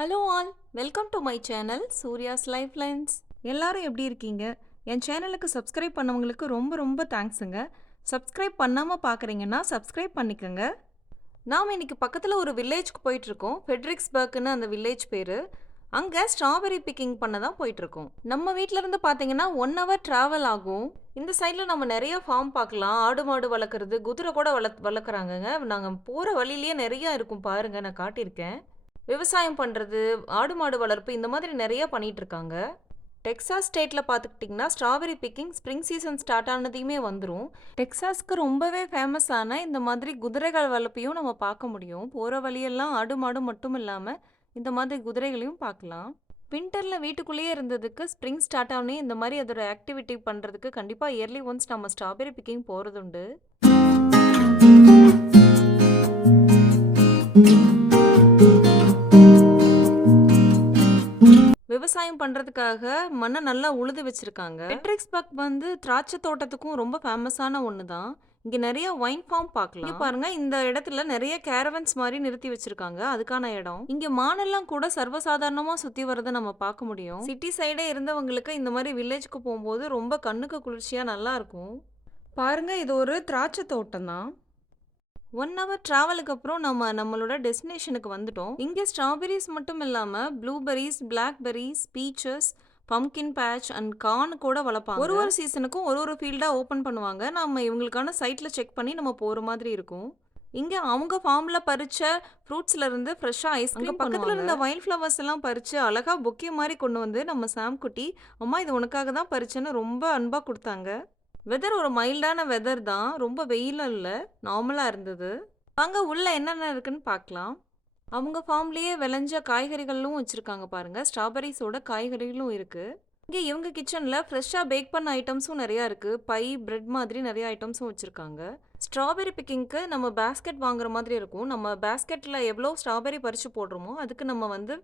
Hello all, welcome to my channel Surya's life lines. எல்லாரும் எப்படி இருக்கீங்க? என் சேனலுக்கு சப்ஸ்கிரைப் பண்ணவங்களுக்கு ரொம்ப ரொம்ப தேங்க்ஸுங்க. சப்ஸ்கிரைப் பண்ணாமல் பார்க்குறீங்கன்னா சப்ஸ்கிரைப் பண்ணிக்கோங்க. நாம் இன்னைக்கு பக்கத்தில் ஒரு வில்லேஜ்க்கு போயிட்டுருக்கோம். ஃபெட்ரிக்ஸ்பர்க்னு அந்த வில்லேஜ் பேர். அங்கே ஸ்ட்ராபெரி பிக்கிங் பண்ண தான் போயிட்டுருக்கோம். நம்ம வீட்டிலேருந்து பார்த்தீங்கன்னா 1 ஹவர் ட்ராவல் ஆகும். இந்த சைடில் நம்ம நிறைய ஃபார்ம் பார்க்கலாம். ஆடு மாடு வளர்க்குறது, குதிரை கூட வளர்க்குறாங்கங்க. நாங்கள் போகிற வழியிலேயே நிறையா இருக்கும் பாருங்கள், நான் காட்டியிருக்கேன். விவசாயம் பண்ணுறது, ஆடு மாடு வளர்ப்பு இந்த மாதிரி நிறையா பண்ணிட்டு இருக்காங்க. டெக்சாஸ் ஸ்டேட்டில் பார்த்துக்கிட்டிங்கன்னா strawberry picking spring season start ஆனதையுமே வந்துடும். டெக்சாஸ்க்கு ரொம்பவே ஃபேமஸான இந்த மாதிரி குதிரைகள் வளர்ப்பையும் நம்ம பார்க்க முடியும். போகிற வழியெல்லாம் ஆடு மாடு மட்டும் இல்லாமல் இந்த மாதிரி குதிரைகளையும் பார்க்கலாம். வின்டரில் வீட்டுக்குள்ளேயே இருந்ததுக்கு ஸ்ப்ரிங் ஸ்டார்ட் ஆனே இந்த மாதிரி அதோட ஆக்டிவிட்டி பண்ணுறதுக்கு கண்டிப்பாக இயர்லி ஒன்ஸ் நம்ம ஸ்ட்ராபெரி பிக்கிங் போகிறதுண்டு. விவசாயம் பண்ணுறதுக்காக மண்ணை நல்லா உழுது வச்சுருக்காங்க. ஃபெட்ரிக்ஸ்பர்க் வந்து திராட்சை தோட்டத்துக்கும் ரொம்ப ஃபேமஸான ஒன்று தான். இங்கே நிறைய ஒயின் ஃபார்ம் பார்க்கலாம். பாருங்க, இந்த இடத்துல நிறைய கேரவன்ஸ் மாதிரி நிறுத்தி வச்சிருக்காங்க. அதுக்கான இடம். இங்கே மானெல்லாம் கூட சர்வசாதாரணமாக சுற்றி வரதை நம்ம பார்க்க முடியும். சிட்டி சைடே இருந்தவங்களுக்கு இந்த மாதிரி வில்லேஜ்க்கு போகும்போது ரொம்ப கண்ணுக்கு குளிர்ச்சியாக நல்லா இருக்கும். பாருங்க, இது ஒரு திராட்சை தோட்டம் தான். 1 ஹவர் ட்ராவலுக்கு அப்புறம் நம்மளோட டெஸ்டினேஷனுக்கு வந்துட்டோம். இங்கே ஸ்ட்ராபெரிஸ் மட்டும் இல்லாமல் blueberries, blackberries, peaches, pumpkin patch and corn கூட வளர்ப்பாங்க. ஒரு சீசனுக்கும் ஒரு ஃபீல்டாக ஓப்பன் பண்ணுவாங்க. நம்ம இவங்களுக்கான சைட்டில் செக் பண்ணி நம்ம போகிற மாதிரி இருக்கும். இங்கே அவங்க ஃபார்மில் பறித்த ஃப்ரூட்ஸ்லேருந்து ஃப்ரெஷ்ஷாக ஐஸ்கிரீம் பக்கத்தில் இருந்த வைல்ட் ஃப்ளவர்ஸ் எல்லாம் பறித்து அழகாக பொக்கே மாதிரி கொண்டு வந்து நம்ம சாம் குட்டி, அம்மா இது உனக்காக தான் பறிச்சேன்னு ரொம்ப அன்பாக கொடுத்தாங்க. வெதர் ஒரு மைல்டான வெதர் தான். ரொம்ப வெயிலும் இல்லை, நார்மலாக இருந்தது. அங்கே உள்ள என்னென்ன இருக்குன்னு பார்க்கலாம். அவங்க ஃபார்ம்லேயே விளைஞ்ச காய்கறிகளும் வச்சுருக்காங்க பாருங்கள். ஸ்ட்ராபெரிஸோட காய்கறிகளும் இருக்குது. இங்கே இவங்க கிச்சனில் ஃப்ரெஷ்ஷாக பேக் பண்ண ஐட்டம்ஸும் நிறையா இருக்குது. பை, பிரெட் மாதிரி நிறைய ஐட்டம்ஸும் வச்சுருக்காங்க. ஸ்ட்ராபெரி பிக்கிங்க்கு நம்ம பேஸ்கெட் வாங்குற மாதிரி இருக்கும். நம்ம பேஸ்கெட்டில் எவ்வளோ ஸ்ட்ராபெரி பறித்து போடுறோமோ அதுக்கு நம்ம வந்து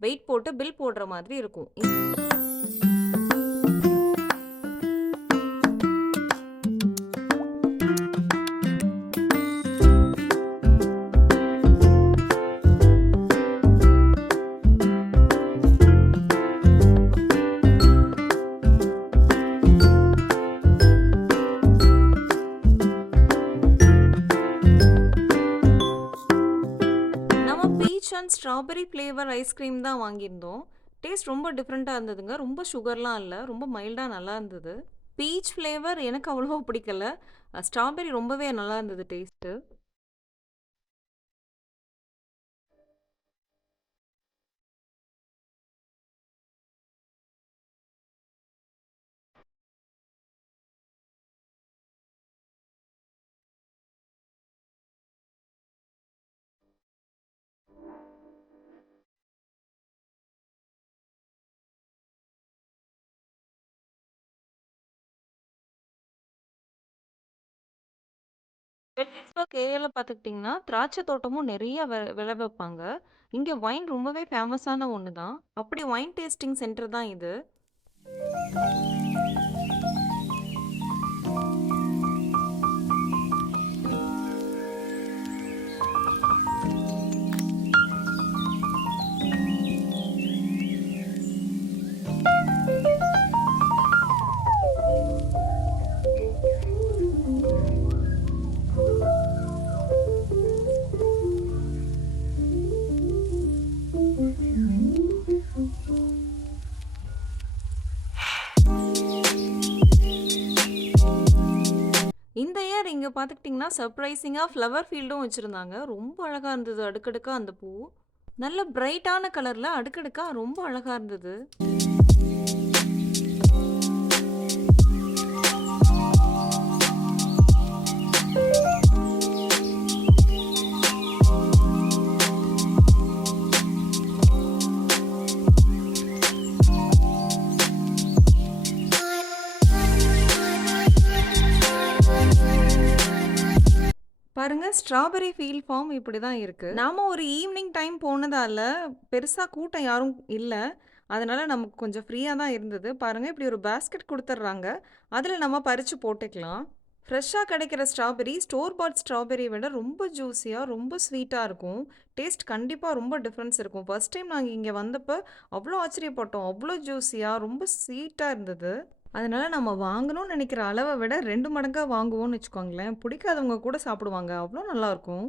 வெயிட் போட்டு பில் போடுற மாதிரி இருக்கும். ஸ்ட்ராபெரி ஃப்ளேவர் ஐஸ்கிரீம் தான் வாங்கியிருந்தோம். டேஸ்ட் ரொம்ப டிஃப்ரெண்ட்டாக இருந்ததுங்க. ரொம்ப சுகர்லாம் இல்லை, ரொம்ப மைல்டாக நல்லா இருந்தது. பீச் ஃப்ளேவர் எனக்கு அவ்வளோவா பிடிக்கல. ஸ்ட்ராபெரி ரொம்பவே நல்லா இருந்தது டேஸ்ட்டு. ஏரியால பார்த்துக்கிட்டிங்கன்னா திராட்சை தோட்டமும் நிறைய விளை வைப்பாங்க. இங்கே ஒயின் ரொம்பவே ஃபேமஸான ஒன்று தான். அப்படி ஒயின் டேஸ்டிங் சென்டர் தான் இது. இந்த இயர் இங்கே பார்த்துக்கிட்டிங்கன்னா சர்ப்ரைசிங்காக ஃப்ளவர் ஃபீல்டும் வச்சுருந்தாங்க. ரொம்ப அழகாக இருந்தது. அடுக்கடுக்காக அந்த பூ நல்ல பிரைட்டான கலரில் அடுக்கடுக்காக ரொம்ப அழகாக இருந்தது. பாருங்க, ஸ்ட்ராபெரி ஃபீல்ட் ஃபார்ம் இப்படி தான் இருக்குது. நாம் ஒரு ஈவினிங் டைம் போனதால் பெருசாக கூட்டம் யாரும் இல்லை. அதனால் நமக்கு கொஞ்சம் ஃப்ரீயாக தான் இருந்தது. பாருங்கள், இப்படி ஒரு பேஸ்கெட் கொடுத்துட்றாங்க. அதில் நம்ம பறித்து போட்டுக்கலாம். ஃப்ரெஷ்ஷா கிடைக்கிற ஸ்ட்ராபெர்ரி, ஸ்டோர் பாட் ஸ்ட்ராபெர்ரிய விட ரொம்ப ஜூஸியா, ரொம்ப ஸ்வீட்டா இருக்கும். டேஸ்ட் கண்டிப்பா ரொம்ப டிஃபரன்ஸ் இருக்கும். ஃபர்ஸ்ட் டைம் நாங்க இங்க வந்தப்ப அவ்ளோ ஆச்சரியப்பட்டோம். அவ்ளோ ஜூஸியா, ரொம்ப ஸ்வீட்டா இருந்தது. அதனால நம்ம வாங்கணும்னு நெனைக்கிற அளவ விட 2 மடங்கா வாங்குவோம்னு வச்சுக்கோங்களேன். பிடிக்காதவங்க கூட சாப்பிடுவாங்க. அவ்ளோ நல்லாருக்கும்.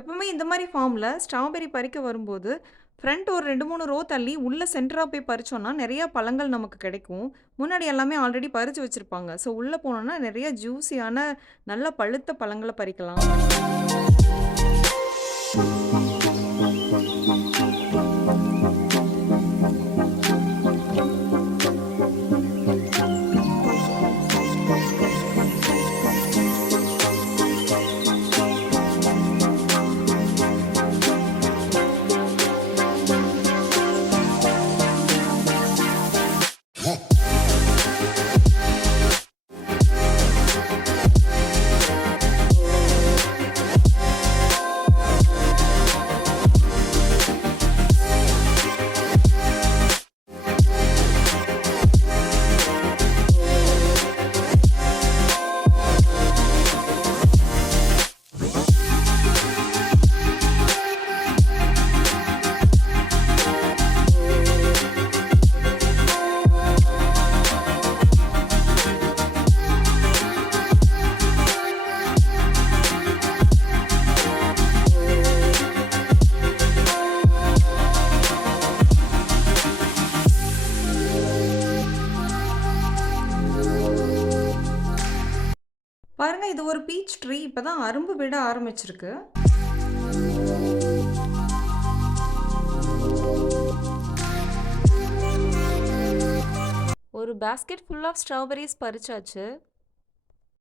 எப்பவுமே இந்த மாரி ஃபார்ம்ல ஸ்ட்ராபெர்ரி பறிக்க வரும்போது, ஃப்ரண்ட் ஒரு 2, 3 ரோ தள்ளி உள்ள சென்டரா போய் பறிச்சோம்னா, நெறைய பழங்கள் நமக்கு கிடைக்கும். முன்னாடி எல்லாமே ஆல்ரெடி பறிச்சு வச்சிருப்பாங்க. ஸோ உள்ள போனோம்னா நெறைய ஜூஸியான நல்ல பழுத்த பழங்கள பறிக்கலாம். பாருங்க இது ஒரு பீச் ட்ரீ. இப்ப தான் அரும்பு விட ஆரம்பிச்சிருக்கு. ஒரு பாஸ்கெட் ஃபுல் ஆஃப் ஸ்ட்ராபெர்ரீஸ் பறிச்சாச்சு.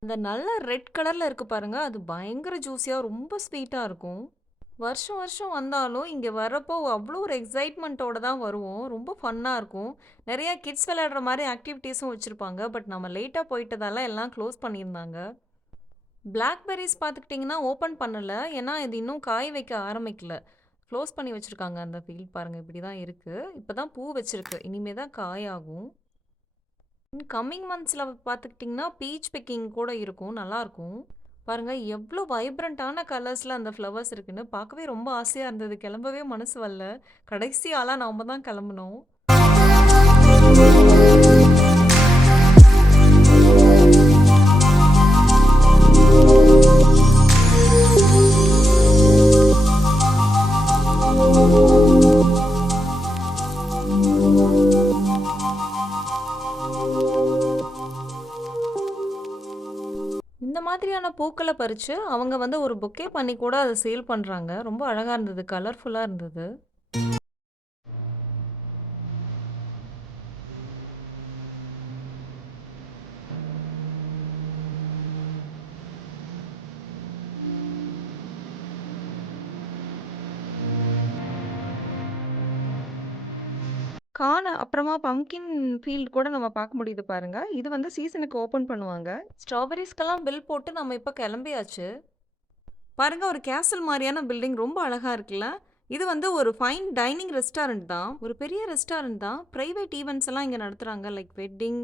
அந்த நல்ல ரெட் கலர்ல இருக்கு பாருங்க. அது பயங்கர ஜூஸியா ரொம்ப ஸ்வீட்டா இருக்கும். வருஷம் வருஷம் வந்தாலும் இங்க வரப்போ அவ்வளோ ஒரு எக்ஸைட்மெண்ட்டோட தான் வருவோம். ரொம்ப ஃபன்னா இருக்கும். நெறைய கிட்ஸ் விளையாடுற மாரி ஆக்டிவிட்டீஸும் வச்சிருப்பாங்க. பட் நம்ம லேட்டா போயிட்டதால எல்லாம் க்ளோஸ் பண்ணியிருந்தாங்க. பிளாக்பெர்ரீஸ் பார்த்துக்கிட்டிங்கன்னா ஓப்பன் பண்ணல. ஏன்னா இது இன்னும் காய் வைக்க ஆரம்பிக்கல. க்ளோஸ் பண்ணி வச்சிருக்காங்க அந்த ஃபீல்ட் பாருங்க. இப்படி தான் இருக்கு. இப்ப தான் பூ வச்சிருக்கு. இனிமே தான் காய் ஆகும். கம்மிங் மந்த்ஸ்ல பார்த்துக்கிட்டிங்கன்னா பீச் பிக்கிங் கூட இருக்கும். நல்லாருக்கும். பாருங்க எவ்ளோ வைப்ரண்ட்டான கலர்ஸ்ல அந்த ஃப்ளவர்ஸ் இருக்குன்னு பார்க்கவே ரொம்ப ஆசையா இருந்தது. கிளம்பவே மனசு வரல. கடைசி ஆளா நாம தான் கிளம்புனோம். இந்த மாதிரியான பூக்கள பறிச்சு, அவங்க வந்து ஒரு பொக்கே பண்ணி கூட அத சேல் பண்றாங்க. ரொம்ப அழகா இருந்தது. கலர்ஃபுல்லா இருந்தது. அப்புறமா பம்ப்கின் ஃபீல்ட் கூட நம்ம பார்க்க முடியுது பாருங்க. இது வந்து சீசனுக்கு ஓப்பன் பண்ணுவாங்க. ஸ்ட்ராபெர்ரீஸ்க்கெல்லாம் பில் போட்டு நம்ம இப்ப கிளம்பியாச்சு. பாருங்க ஒரு கேசல் மாரியான பில்டிங் ரொம்ப அழகா இருக்குல்ல? இது வந்து ஒரு ஃபைன் டைனிங் ரெஸ்டாரண்ட் தான். ஒரு பெரிய ரெஸ்டாரண்ட் தான். பிரைவேட் ஈவென்ட்ஸ் எல்லாம் இங்க நடத்துறாங்க. லைக் வெட்டிங்,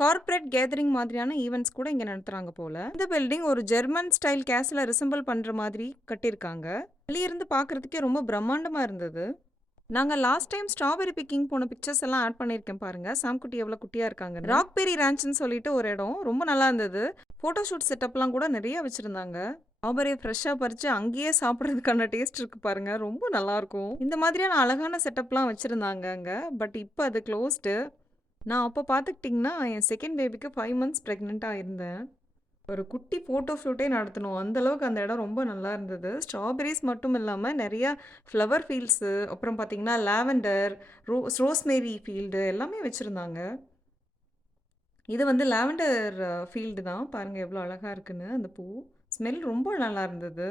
கார்ப்பரேட் கேதரிங் மாதிரியான ஈவென்ட்ஸ் கூட இங்க நடத்துறாங்க போல. இந்த பில்டிங் ஒரு ஜெர்மன் ஸ்டைல் கேசல ரிசெம்பிள் பண்ற மாதிரி கட்டியிருக்காங்க. வெளிய இருந்து பார்க்கறதுக்கே ரொம்ப பிரம்மாண்டமா இருந்தது. நாங்க லாஸ்ட் டைம் ஸ்ட்ராபெர்ரி பிக்கிங் போன பிக்சர்ஸ் எல்லாம் ஆட் பண்ணியிருக்கேன் பாருங்க. சாம்குட்டி எவ்வளோ குட்டியா இருக்காங்க. ராக்பெரி ரான்ச்னு சொல்லிட்டு ஒரு இடம் ரொம்ப நல்லா இருந்தது. ஃபோட்டோ ஷூட் செட்டப்லாம் கூட நிறைய வச்சிருந்தாங்க. ஸ்ட்ராபெரியை ஃப்ரெஷ்ஷாக பறித்து அங்கேயே சாப்பிட்றதுக்கான டேஸ்ட் இருக்கு பாருங்க. ரொம்ப நல்லா இருக்கும். இந்த மாதிரியான அழகான செட்டப்லாம் வச்சிருந்தாங்க அங்கே. பட் இப்போ அது க்ளோஸ்டு. நான் அப்போ பார்த்துக்கிட்டிங்கன்னா என் செகண்ட் பேபிக்கு 5 மந்த்ஸ் ப்ரெக்னெண்ட்டாக இருந்தேன். ஒரு குட்டி ஃபோட்டோ ஷூட்டே நடத்தணும். அந்த அளவுக்கு அந்த இடம் ரொம்ப நல்லா இருந்தது. ஸ்ட்ராபெர்ரீஸ் மட்டும் இல்லாம நெறையா ஃப்ளவர் ஃபீல்ட்ஸு, அப்புறம் பார்த்தீங்கன்னா லாவெண்டர், ரோஸ்மேரி ஃபீல்டு எல்லாமே வச்சிருந்தாங்க. இது வந்து லாவெண்டர் ஃபீல்டு தான். பாருங்க எவ்வளோ அழகா இருக்குன்னு அந்த பூ. ஸ்மெல் ரொம்ப நல்லா இருந்தது.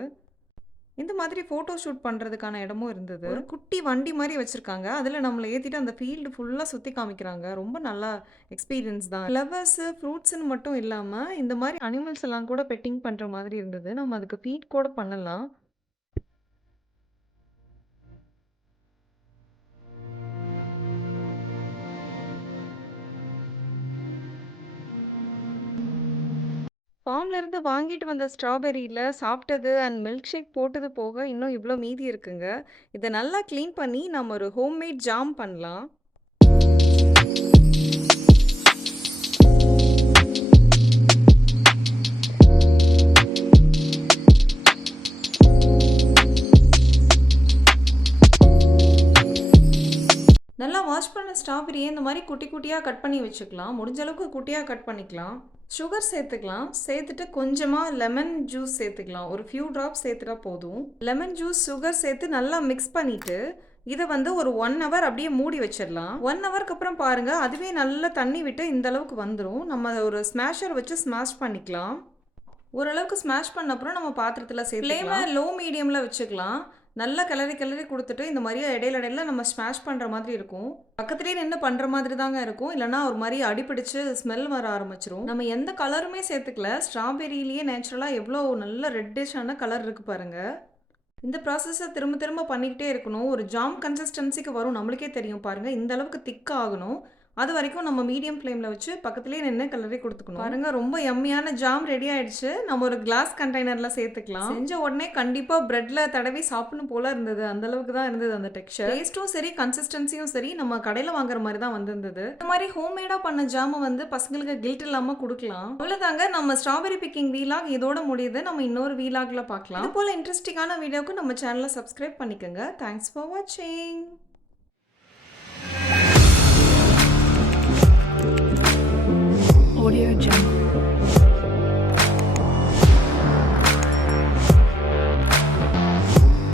இந்த மாதிரி ஃபோட்டோ ஷூட் பண்ணுறதுக்கான இடமும் இருந்தது. ஒரு குட்டி வண்டி மாரி வச்சிருக்காங்க. அதில நம்மள ஏத்திட்டு அந்த ஃபீல்டு ஃபுல்லா சுத்தி காமிக்கிறாங்க. ரொம்ப நல்லா எக்ஸ்பீரியன்ஸ் தான். ஃப்ளவர்ஸு, ஃப்ரூட்ஸ்ன்னு மட்டும் இல்லாம, இந்த மாரி அனிமல்ஸ் எல்லாம் கூட பெட்டிங் பண்ற மாதிரி இருந்தது. நம்ம அதுக்கு ஃபீட் கூட பண்ணலாம். ஃபார்ம்ல இருந்து வாங்கிட்டு வந்த ஸ்ட்ராபெர்ரியில சாப்பிட்டது அண்ட் மில்க் ஷேக் போட்டது போக இன்னும் இவ்ளோ மீதி இருக்குங்க. இத நல்லா கிளீன் பண்ணி நம்ம ஒரு ஹோம்மேட் ஜாம் பண்ணலாம். நல்லா வாஷ் பண்ண ஸ்ட்ராபெரியை இந்த மாதிரி குட்டி குட்டியாக கட் பண்ணி வச்சுக்கலாம். முடிஞ்ச அளவுக்கு குட்டியாக கட் பண்ணிக்கலாம். சுகர் சேர்த்துக்கலாம். சேர்த்துட்டு கொஞ்சமாக லெமன் ஜூஸ் சேர்த்துக்கலாம். ஒரு ஃபியூ ட்ராப்ஸ் சேர்த்துட்டா போதும். லெமன் ஜூஸ், சுகர் சேர்த்து நல்லா மிக்ஸ் பண்ணிவிட்டு இதை வந்து ஒரு 1 ஹவர் அப்படியே மூடி வச்சிடலாம். 1 ஹவருக்கு அப்புறம் பாருங்கள், அதுவே நல்லா தண்ணி விட்டு இந்த அளவுக்கு வந்துடும். நம்ம ஒரு ஸ்மாஷர் வச்சு ஸ்மாஷ் பண்ணிக்கலாம். ஓரளவுக்கு ஸ்மாஷ் பண்ண அப்புறம் நம்ம பாத்திரத்தில் சேர்த்து ஃப்ளேமை லோ மீடியமில் வச்சுக்கலாம். நல்லா கிளறி கிளறி கொடுத்துட்டு இந்த மாதிரியே இடையில நம்ம ஸ்மாஷ் பண்ணுற மாதிரி இருக்கும். பக்கத்துலேயே நின்று பண்ணுற மாதிரி தாங்க இருக்கும். இல்லைனா ஒரு மாதிரி அடிப்பிடிச்சு ஸ்மெல் வர ஆரம்பிச்சிரும். நம்ம எந்த கலருமே சேர்த்துக்கல. ஸ்ட்ராபெரியிலேயே நேச்சுரலாக எவ்வளோ நல்ல ரெட்டிஷான கலர் இருக்குது பாருங்கள். இந்த ப்ராசஸை திரும்ப திரும்ப பண்ணிக்கிட்டே இருக்கணும். ஒரு ஜாம் கன்சிஸ்டன்சிக்கு வரும். நம்மளுக்கே தெரியும் பாருங்கள். இந்த அளவுக்கு திக்காக ஆகணும். அது வரைக்கும் நம்ம மீடியம் ஃப்ளேமில் வச்சு பக்கத்துலேயே நின்று கிளறி கொடுத்துக்கணும். பாருங்கள், ரொம்ப யம்மியான ஜாம் ரெடி ஆயிடுச்சு. நம்ம ஒரு கிளாஸ் கண்டெய்னரில் சேர்த்துக்கலாம். செஞ்ச உடனே கண்டிப்பாக ப்ரெட்டில் தடவி சாப்பிடணும் போல இருந்தது. அந்த அளவுக்கு தான் இருந்தது அந்த டெக்ஸ்சர். டேஸ்ட்டும் சரி, கன்சிஸ்டன்சியும் சரி, நம்ம கடையில் வாங்குற மாதிரி தான் வந்திருந்தது. இந்த மாதிரி ஹோம்மேடாக பண்ண ஜாமை வந்து பசங்களுக்கு கில்ட் இல்லாமல் கொடுக்கலாம். அவ்வளோதாங்க, நம்ம ஸ்ட்ராபெரி பிக்கிங் வீலாக் இதோட முடியுது. நம்ம இன்னொரு வீலாக்ல பார்க்கலாம். இது போல் இன்ட்ரெஸ்டிங்கான வீடியோக்கு நம்ம சேனலை சப்ஸ்கிரைப் பண்ணிக்கோங்க. தேங்க்ஸ் ஃபார் வாட்சிங். Audio Jungle.